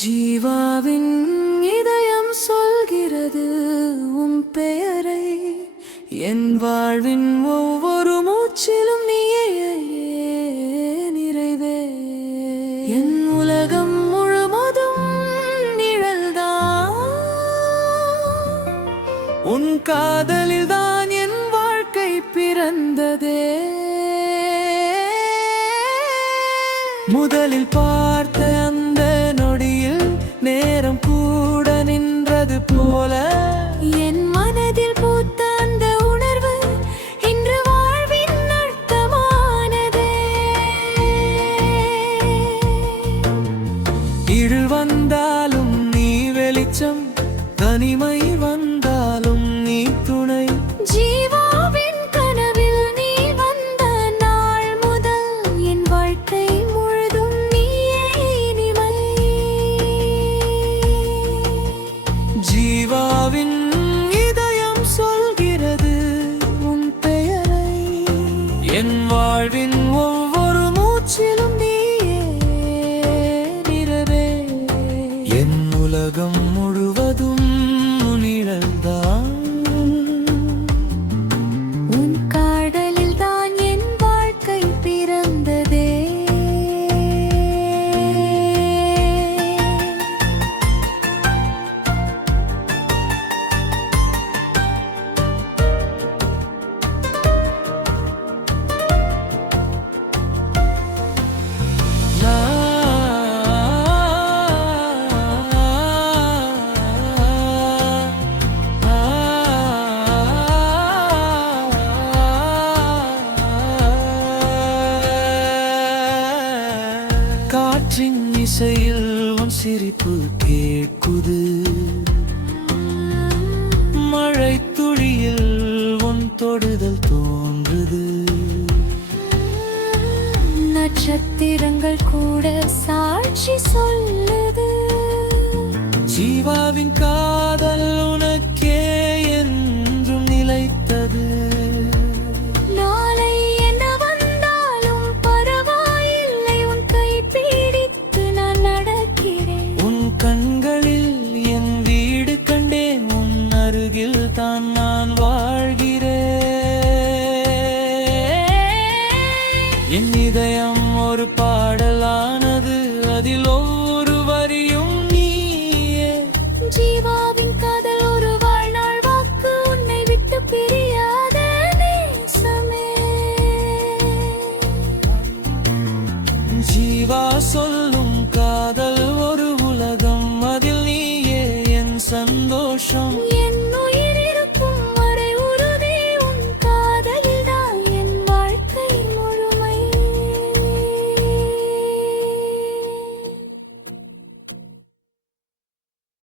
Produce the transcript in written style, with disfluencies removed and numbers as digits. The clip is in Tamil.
ஜீவாவின் இதயம் சொல்கிறது உன் பெயரை. என் வாழ்வின் ஒவ்வொரு மூச்சிலும் நீயே நிறைவே. என் உலகம் முழுவதும் நிழல்தான், உன் காதலில் தான் என் வாழ்க்கை பிறந்ததே. முதலில் பார்த்த அந்த நொடியில் நேரம் கூட நின்றது போல என் மனதில் பூத்த அந்த உணர்வு இன்று வாழ்வின் அர்த்தமானதே. இருள் வந்தாலும் நீ வெளிச்சம், தனிமை வந்தாலும் நீ துணை. ஜீவாவின் கனவில் நீ வந்த நாள் முதல் என் வாழ்க்கை ஜீவாவின் இதயம் சொல்கிறது உன் பெயரை. என் வாழ்வின் ஒவ்வொரு மூச்சிலும் நீயே நிறைவே. என் உலகம் முழுவதும் நிழல்தான், உன் காதலில் தான் என் வாழ்க்கை பிறந்ததே. காற்றின் இசையில் உன் சிரிப்பு கேட்குது, மழை துளியில் உன் தொடுதல் தோன்றுது. நட்சத்திரங்கள் கூட சாட்சி சொல்லுது. ஜீவாவின் காதல்